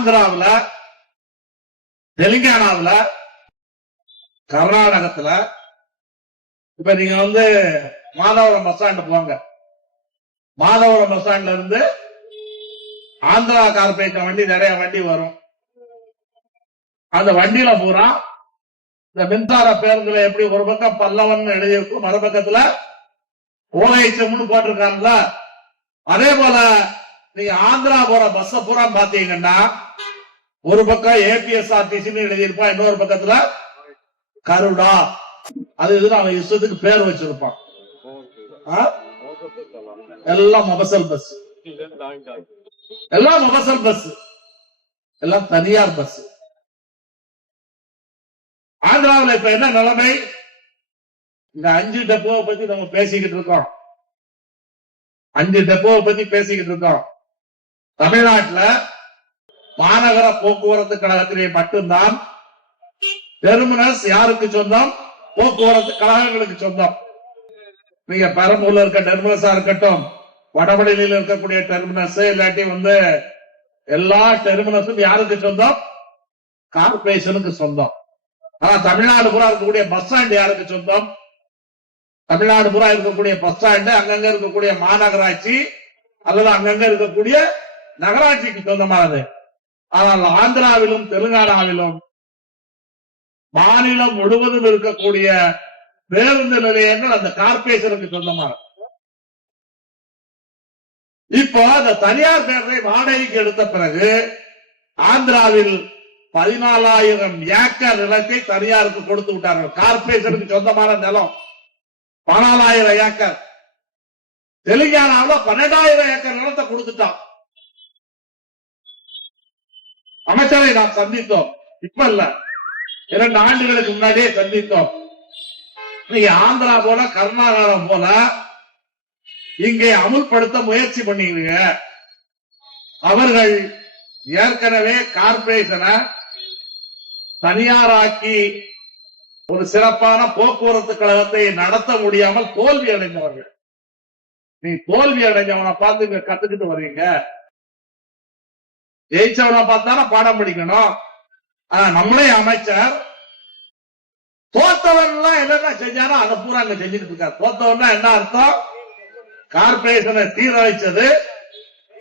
ஆந்திராவுல தெலுங்கானாவுல கர்நாடகத்துல இப்ப நீங்க வந்து மாதவரம் பஸ் ஸ்டாண்ட் போங்க. மாதவரம் பஸ் ஸ்டாண்ட்ல இருந்து ஆந்திரா கார்பரேஷன் வண்டி நிறைய வண்டி வரும். அந்த வண்டியில பூரா இந்த மின்சார பேருந்துல எப்படி ஒரு பக்கம் பல்லவன் எழுதியிருக்கும் மறுபக்கத்துல ஓலைச்சம்னு போட்டிருக்காங்கல்ல அதே போல நீங்க ஆந்திரா போற பஸ் பூரா பாத்தீங்கன்னா ஒரு பக்கம் ஏபிஎஸ்ஆர்டிசின்னு எழுதியிருப்பான் இன்னொரு பக்கத்துல கருடா. அது இதுன்னு அவன் இஷ்டத்துக்கு பேர் வச்சிருப்பான். எல்லாம் மபசல் பஸ் எல்லாம் மபசல் பஸ் எல்லாம் தனியார் பஸ் ஆந்திராவுல இப்ப என்ன நிலைமை? இந்த அஞ்சு டெப்போவை பத்தி நம்ம பேசிக்கிட்டு இருக்கோம். அஞ்சு டெப்போவை பத்தி பேசிக்கிட்டு இருக்கோம். தமிழ்நாட்டுல மாநகர போக்குவரத்து கழகத்திலே மட்டும்தான் டெர்மினஸ் யாருக்கு சொந்தம்? போக்குவரத்து கழகங்களுக்கு சொந்தம். நீங்க பெரம்பூர்ல இருக்க டெர்மினஸா இருக்கட்டும் வடபழனியில இருக்கக்கூடிய டெர்மினஸ் இல்லாட்டி வந்து எல்லா டெர்மினஸும் யாருக்கு சொந்தம்? கார்பரேஷனுக்கு சொந்தம். ஆனா தமிழ்நாடு பூரா இருக்கக்கூடிய பஸ் ஸ்டாண்ட் யாருக்கு சொந்தம்? தமிழ்நாடு பூரா இருக்கக்கூடிய பஸ் ஸ்டாண்டு அங்கங்க இருக்கக்கூடிய மாநகராட்சி அல்லது அங்கங்க இருக்கக்கூடிய நகராட்சிக்கு சொந்தமானது. ஆனால் ஆந்திராவிலும் தெலுங்கானாவிலும் மாநிலம் முழுவதும் இருக்கக்கூடிய பேருந்து நிலையங்கள் அந்த கார்பரேஷனுக்கு சொந்தமானது. இப்போ அந்த தனியார் பேரவை வாடகைக்கு எடுத்த பிறகு ஆந்திராவில் பதினாலாயிரம் ஏக்கர் நிலத்தை தனியாருக்கு கொடுத்து விட்டார்கள். கார்பரேஷனுக்கு சொந்தமான நிலம் பதினாலாயிரம் ஏக்கர். தெலுங்கானாவில் பன்னெண்டாயிரம் ஏக்கர் நிலத்தை கொடுத்துட்டான். அமைச்சரை நாம் சந்தித்தோம். இப்ப இல்ல. இரண்டு ஆண்டுகளுக்கு முன்னாடியே சந்தித்தோம். நீங்க ஆந்திரா போல கர்நாடகா போல இங்கே அமுல்படுத்த முயற்சி பண்ணீங்க அவர்கள் ஏற்கனவே கார்பரேஷனை தனியாராக்கி ஒரு சிறப்பான போக்குவரத்து கழகத்தை நடத்த முடியாமல் தோல்வி அடைந்தவர்கள். நீ தோல்வி அடைஞ்சவனை பார்த்து இங்க கத்துக்கிட்டு வர்றீங்க. ஜெயிச்சவனை பார்த்தான பாடம் படிக்கணும். ஆனா நம்மளே அமைச்சர். தோத்தவன் எல்லாம் என்னென்ன செஞ்சானோ அதை பூரா அங்க செஞ்சுட்டு இருக்காரு. தோத்தவன்னா என்ன அர்த்தம்? கார்பரேஷனை சீரழிச்சது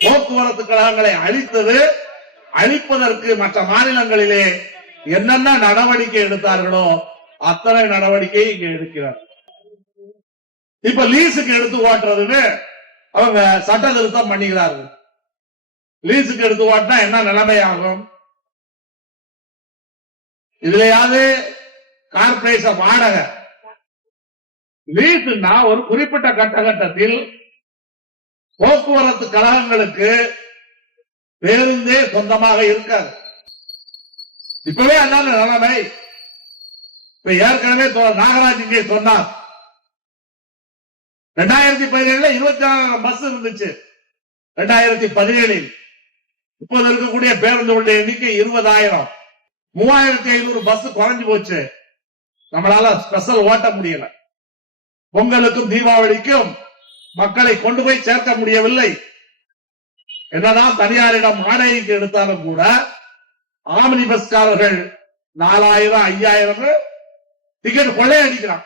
போக்குவரத்து கழகங்களை அழித்தது அழிப்பதற்கு மற்ற மாநிலங்களிலே என்னென்ன நடவடிக்கை எடுத்தார்களோ அத்தனை நடவடிக்கை இங்க எடுக்கிறார். இப்ப லீஸுக்கு எடுத்து ஓட்டுறதுன்னு அவங்க சட்ட திருத்தம் பண்ணிக்கிறார்கள். லீஸுக்கு எடுத்து ஓட்டினா என்ன நிலைமை ஆகும் இதுலயாவது பிரைஸ வாடகை. லீஸுன்னா ஒரு குறிப்பிட்ட கட்டகட்டத்தில் போக்குவரத்து கழகங்களுக்கு பேருந்தே சொந்தமாக இருக்காது. இப்பவே அதான நிலைமை. இப்ப ஏற்கனவே சொ- நாகராஜ் இங்கே சொன்னார். ரெண்டாயிரத்தி பதினேழுல இருபத்தி நாலாயிரம் பஸ் இருந்துச்சு. ரெண்டாயிரத்தி பதினேழில். இப்போது இருக்கக்கூடிய பேருந்துகளுடைய எண்ணிக்கை இருபதாயிரம். மூவாயிரத்தி ஐநூறு பஸ் குறைஞ்சு போச்சு. நம்மளால ஸ்பெஷல் ஓட்ட முடியல. பொங்கலுக்கும் தீபாவளிக்கும் மக்களை கொண்டு போய் சேர்க்க முடியவில்லை. என்னதான் தனியாரிடம் வாடகைக்கு எடுத்தாலும் கூட ஆமினி பஸ்காரர்கள் நாலாயிரம் ஐயாயிரம் டிக்கெட் கொள்ளையடிக்கிறான்.